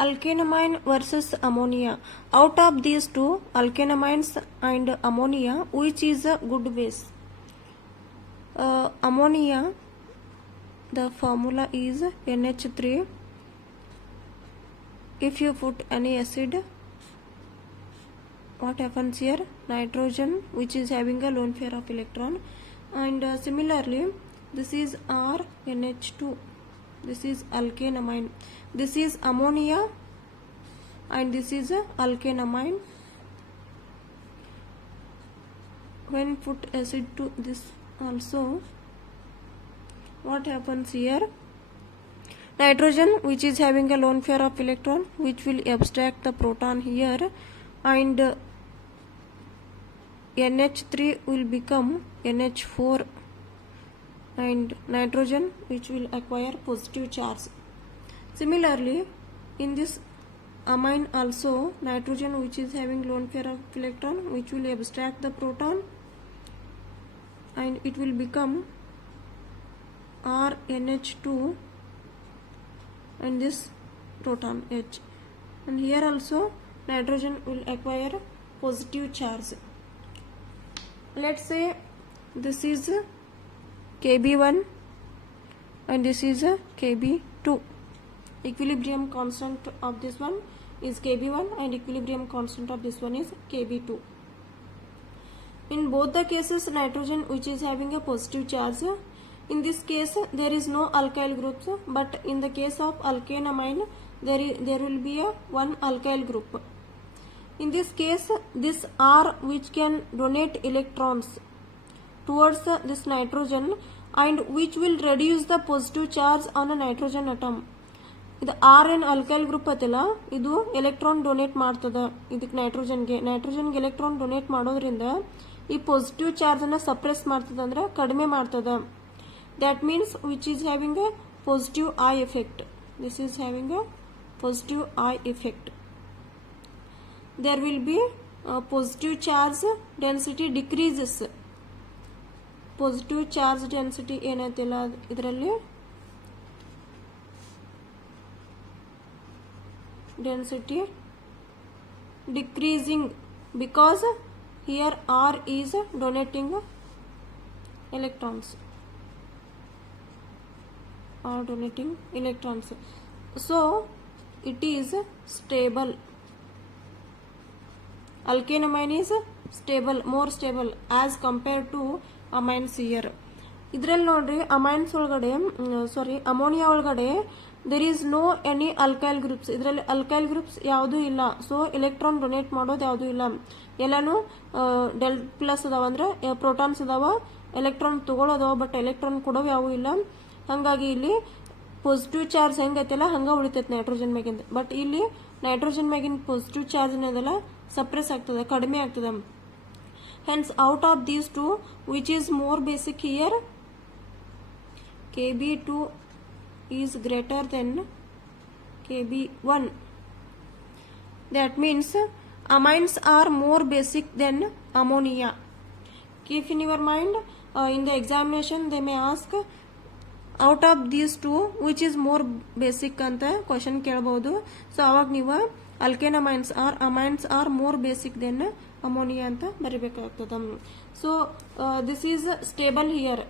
Alkanamine versus ammonia. Out of these two, alkanamines and ammonia, which is a good base? Ammonia, the formula is NH3. If you put any acid, what happens here? Nitrogen, which is having a lone pair of electron, and similarly this is RNH2. This is alkanamine. This is ammonia and this is alkanamine. When put acid to this also, what happens here? Nitrogen, which is having a lone pair of electron, which will abstract the proton here, and NH3 will become NH4, and nitrogen, which will acquire positive charge. Similarly, in this amine also, nitrogen, which is having lone pair of electron, which will abstract the proton, and it will become RNH2 and this proton H, and here also nitrogen will acquire positive charge. Let's say this is Kb1 and this is Kb2. Equilibrium constant of this one is Kb1 and equilibrium constant of this one is Kb2. In both the cases, nitrogen, which is having a positive charge. In this case there is no alkyl groups, but in the case of alkanamine there will be a one alkyl group. In this case, this R, which can donate electrons towards this nitrogen and which will reduce the positive charge on a nitrogen atom. ಇದು R N alkyl group ಐತಲ್ಲ, ಇದು electron donate ಮಾಡ್ತದ ಇದಕ್ಕೆ ನೈಟ್ರೋಜನ್ಗೆ electron donate ಮಾಡೋದ್ರಿಂದ ಈ positive charge ಅನ್ನ suppress ಮಾಡ್ತದ, ಅಂದ್ರೆ ಕಡಿಮೆ ಮಾಡ್ತದ. That means which is having A positive I effect. This is having A positive I effect. there will be positive charge density decreases. Positive charge density ಏನೈತಿಲ್ಲ ಇದರಲ್ಲಿ density decreasing because here R is donating electrons. So it is stable. Alkanamine is stable, more stable as compared to amines here. ಇದರಲ್ಲಿ ನೋಡ್ರಿ amines ಒಳಗಡೆ ammonia ಒಳಗಡೆ there is no any alkyl groups. ಇದರಲ್ಲಿ alkyl groups ಯಾವುದು ಇಲ್ಲ. So electron donate ಮಾಡೋದು ಯಾವುದು ಇಲ್ಲ, ಎಲ್ಲಾನು ಡೆಲ್ ಪ್ಲಸ್ ಅದಾವ, ಅಂದ್ರೆ ಪ್ರೋಟಾನ್ಸ್ ಅದಾವ, ಎಲೆಕ್ಟ್ರಾನ್ ತಗೊಳ್ಳೋದವ ಬಟ್ ಎಲೆಕ್ಟ್ರಾನ್ ಕೊಡೋವು ಯಾವು ಇಲ್ಲ. ಹಂಗಾಗಿ ಇಲ್ಲಿ ಪಾಸಿಟಿವ್ ಚಾರ್ಜ್ ಹೆಂಗೈತಲ್ಲ ಹಂಗ ಉಳಿತೈತೆ ನೈಟ್ರೋಜನ್ ಮ್ಯಾಗಿಂದ. ಬಟ್ ಇಲ್ಲಿ ನೈಟ್ರೋಜನ್ ಮ್ಯಾಗಿನ ಪಾಸಿಟಿವ್ ಚಾರ್ಜ್ ಏನದಲ್ಲ ಸಪ್ರೆಸ್ ಆಗ್ತದೆ, ಕಡಿಮೆ ಆಗ್ತದೆ. Hence out of these two which is more basic here, Kb2 is greater than Kb1. That means amines are more basic than ammonia. Keep in your mind, in the examination they may ask out of these two which is more basic ಅಂತ question ಕೇಳಬಹುದು. So ಅವಾಗ ನೀವು alkanamines or amines are more basic than ammonia ಅಂತ ಬರಿಬೇಕಾಗ್ತದೆ. So this is stable here.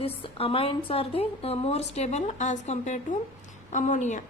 These amines are the more stable as compared to ammonia.